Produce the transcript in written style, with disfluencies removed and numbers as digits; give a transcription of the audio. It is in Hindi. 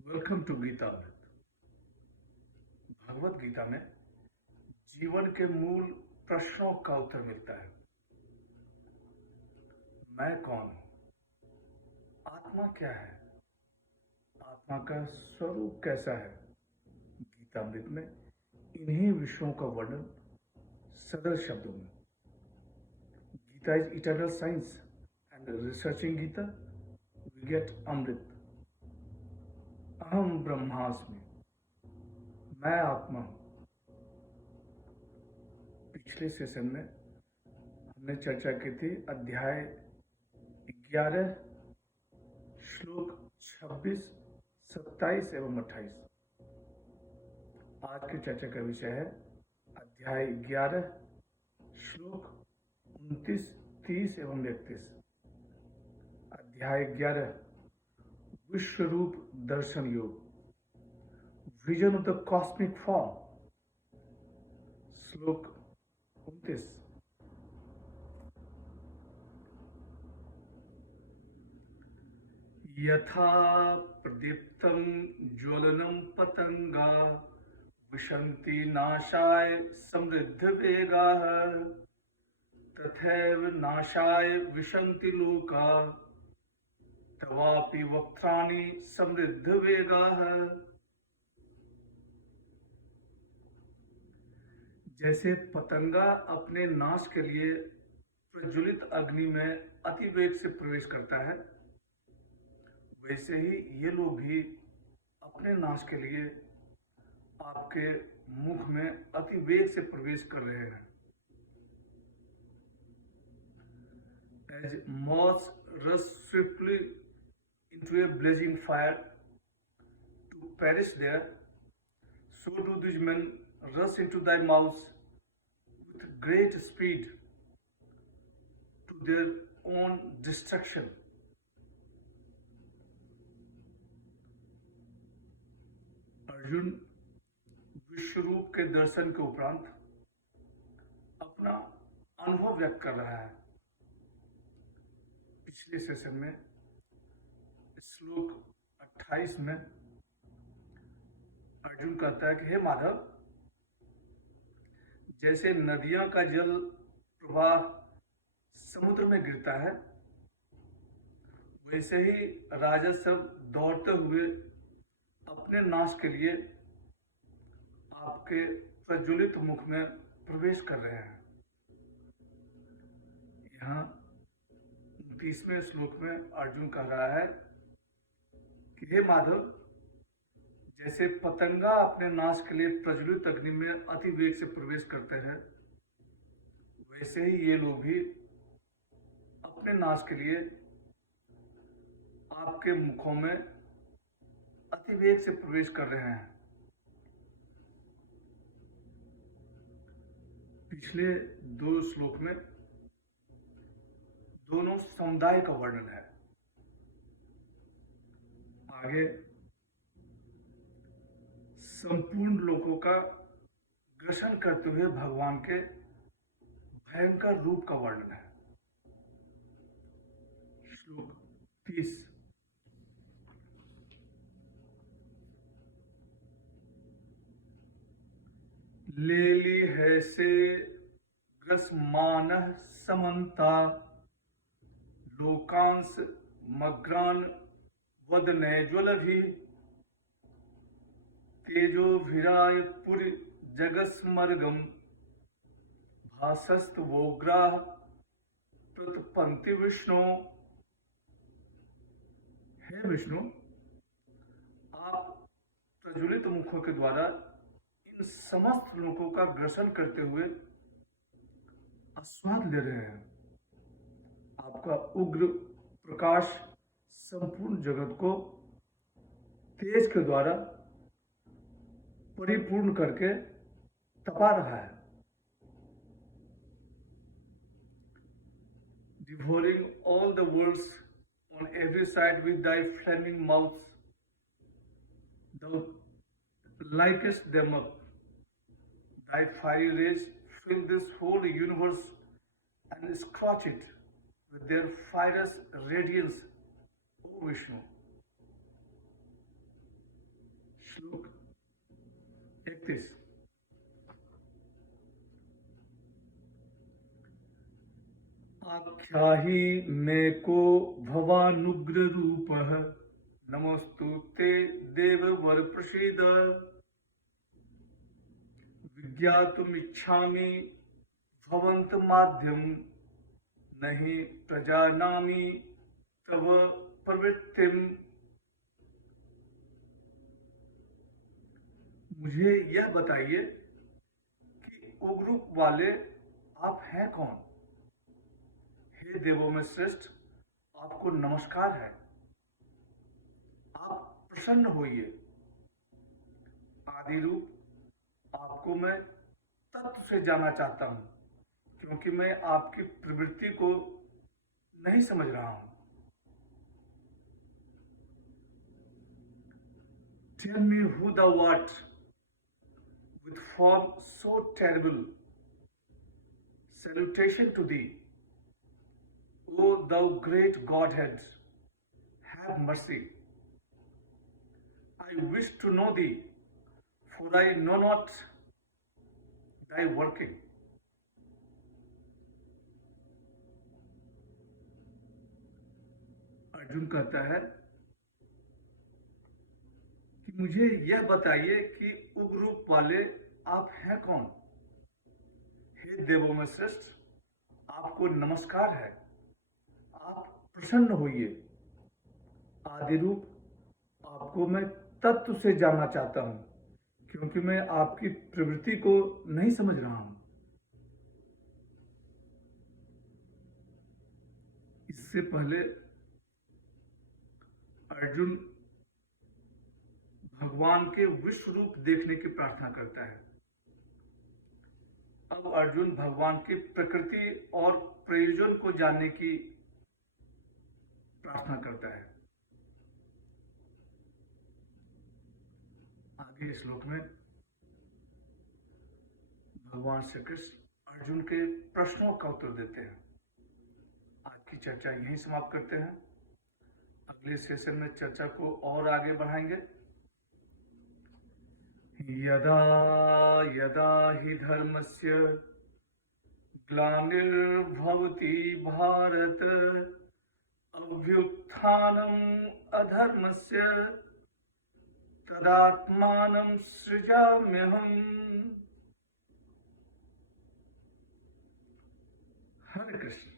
वेलकम टू गीता अमृत। भगवत गीता में जीवन के मूल प्रश्नों का उत्तर मिलता है। मैं कौन हूं? आत्मा क्या है? आत्मा का स्वरूप कैसा है? गीता अमृत में इन्हीं विषयों का वर्णन सरल शब्दों में। Gita is eternal science and researching Gita we get amrit. अहम ब्रह्मास्मि, मैं आत्मा हूं। पिछले सेशन में हमने चर्चा की थी अध्याय 11 श्लोक 26, 27 एवं 28। आज की चर्चा का विषय है अध्याय 11 श्लोक 29, 30 एवं 31। अध्याय 11 विश्वरूप दर्शन योग, vision of the cosmic form. श्लोक 29। यथा प्रदीप्तं ज्वलनं पतंगा विशन्ति नाशाय समृद्धवेगाः तथैव नाशाय विशन्ति लोका तवापि वक्त्राणि समृद्धवेगाः। जैसे पतंगा अपने नाश के लिए प्रज्वलित अग्नि में अति वेग से प्रवेश करता है, वैसे ही ये लोग भी अपने नाश के लिए आपके मुख में अति वेग से प्रवेश कर रहे हैं। As moths rush swiftly into a blazing fire to perish there, so do these men rush into thy mouth with great speed to their own destruction. Arjun विश्वरूप के दर्शन के उपरांत अपना अनुभव व्यक्त कर रहा है। पिछले सेशन में श्लोक 28 में अर्जुन कहता है कि हे माधव, जैसे नदियां का जल प्रवाह समुद्र में गिरता है, वैसे ही राजा सब दौड़ते हुए अपने नाश के लिए आपके प्रज्वलित मुख में प्रवेश कर रहे हैं। यहाँ 29वें श्लोक में अर्जुन कह रहा है कि हे माधव, जैसे पतंगा अपने नाश के लिए प्रज्वलित अग्नि में अति वेग से प्रवेश करते हैं, वैसे ही ये लोग भी अपने नाश के लिए आपके मुखों में अति वेग से प्रवेश कर रहे हैं। पिछले दो श्लोक में दोनों समुदाय का वर्णन है। आगे संपूर्ण लोगों का ग्रसन करते हुए भगवान के भयंकर रूप का वर्णन है। श्लोक 30। लेली है से ग्रसमान समन्ता लोकांश मग्रान वदनैज्वलभि तेजो भिराय पुरी जगस्मर्गम भासस्तवोग्राह प्रतपन्ति विष्णु। हे विष्णु, आप प्रज्वलित मुखों के द्वारा इन समस्त लोगों का ग्रसन करते हुए आस्वाद ले रहे हैं। आपका उग्र प्रकाश संपूर्ण जगत को तेज के द्वारा परिपूर्ण करके तपा रहा है। Devouring all the worlds on every side with thy flaming mouth, thou lightest them up. Thy fiery rays fill this whole universe and scorch it with their fierce radiance, O Vishnu. श्लोक 31। आख्याहि मे को भवानुग्र रूपः नमोस्तु ते देववर प्रसीद। विज्ञातुमिच्छामि भवन्त माध्यम नहि प्रजानामि तव प्रवृत्तिम। मुझे यह बताइए कि उग्रूप वाले आप हैं कौन। हे देवों में श्रेष्ठ, आपको नमस्कार है। आप प्रसन्न होइए। आदि रूप, आपको मैं तत्व से जानना चाहता हूं, क्योंकि मैं आपकी प्रवृत्ति को नहीं समझ रहा हूं। Tell me who thou art, with form so terrible. Salutation to thee, O thou great Godhead, have mercy. I wish to know thee, for I know not thy working. Arjun कहता है कि मुझे यह बताइए कि उग्र रूप वाले आप हैं कौन। हे देवों में श्रेष्ठ, आपको नमस्कार है। आप प्रसन्न होइए। आदि रूप, आपको मैं तत्व से जानना चाहता हूं, क्योंकि मैं आपकी प्रवृत्ति को नहीं समझ रहा हूं। इससे पहले अर्जुन भगवान के विश्व रूप देखने की प्रार्थना करता है। अब अर्जुन भगवान की प्रकृति और प्रयोजन को जानने की प्रार्थना करता है। आगे श्लोक में भगवान श्री कृष्ण अर्जुन के प्रश्नों का उत्तर देते हैं। आज की चर्चा यहीं समाप्त करते हैं। अगले सेशन में चर्चा को और आगे बढ़ाएंगे। यदा यदा हि धर्मस्य ग्लानिर्भवति भारत अभ्युत्थानम् अधर्मस्य तदात्मानं सृजाम्यहम्। हरे कृष्ण।